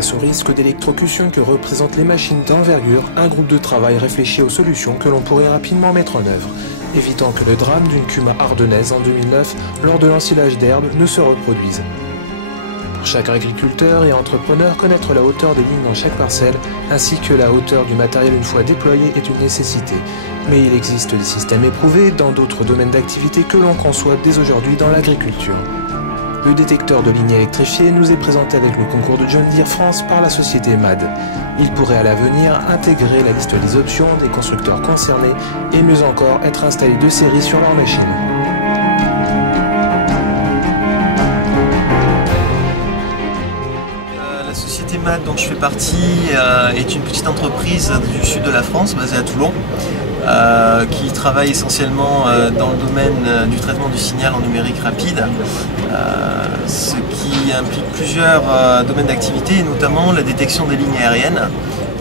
Face au risque d'électrocution que représentent les machines d'envergure, un groupe de travail réfléchit aux solutions que l'on pourrait rapidement mettre en œuvre, évitant que le drame d'une cuma ardennaise en 2009 lors de l'ensilage d'herbe ne se reproduise. Pour chaque agriculteur et entrepreneur, connaître la hauteur des lignes dans chaque parcelle ainsi que la hauteur du matériel une fois déployé est une nécessité. Mais il existe des systèmes éprouvés dans d'autres domaines d'activité que l'on conçoit dès aujourd'hui dans l'agriculture. Le détecteur de lignes électrifiées nous est présenté avec le concours de John Deere France par la société MAD. Il pourrait à l'avenir intégrer la liste des options des constructeurs concernés et mieux encore être installé de série sur leur machine. La société MAD dont je fais partie est une petite entreprise du sud de la France basée à Toulon qui travaille essentiellement dans le domaine du traitement du signal en numérique rapide, ce qui implique plusieurs domaines d'activité et notamment la détection des lignes aériennes.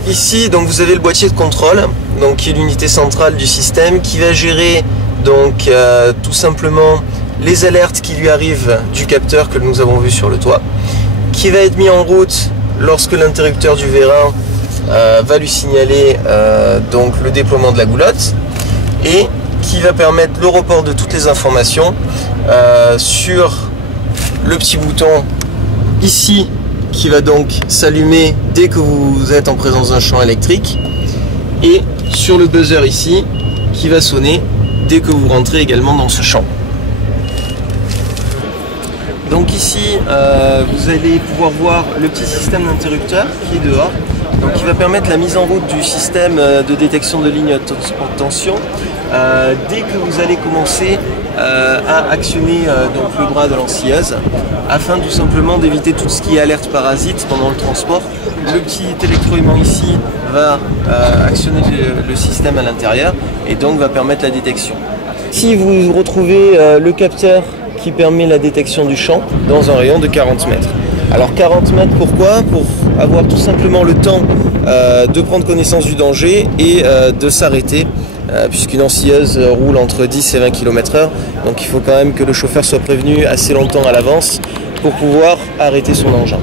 Ici donc vous avez le boîtier de contrôle donc, qui est l'unité centrale du système qui va gérer donc, tout simplement les alertes qui lui arrivent du capteur que nous avons vu sur le toit, qui va être mis en route lorsque l'interrupteur du vérin va lui signaler donc le déploiement de la goulotte et qui va permettre le report de toutes les informations sur le petit bouton ici qui va donc s'allumer dès que vous êtes en présence d'un champ électrique et sur le buzzer ici qui va sonner dès que vous rentrez également dans ce champ. Donc ici vous allez pouvoir voir le petit système d'interrupteur qui est dehors, donc qui va permettre la mise en route du système de détection de ligne haute tension dès que vous allez commencer à actionner donc le bras de l'ensilleuse afin tout simplement d'éviter tout ce qui est alerte parasite pendant le transport. Le petit électroaimant ici va actionner le système à l'intérieur et donc va permettre la détection. Si vous retrouvez le capteur qui permet la détection du champ dans un rayon de 40 mètres. Alors 40 mètres pourquoi? Pour avoir tout simplement le temps de prendre connaissance du danger et de s'arrêter puisqu'une ensilleuse roule entre 10 et 20 km/h, donc il faut quand même que le chauffeur soit prévenu assez longtemps à l'avance pour pouvoir arrêter son engin.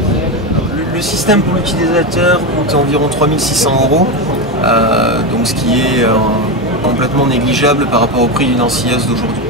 Le système pour l'utilisateur coûte environ 3 600 €, donc ce qui est complètement négligeable par rapport au prix d'une ensilleuse d'aujourd'hui.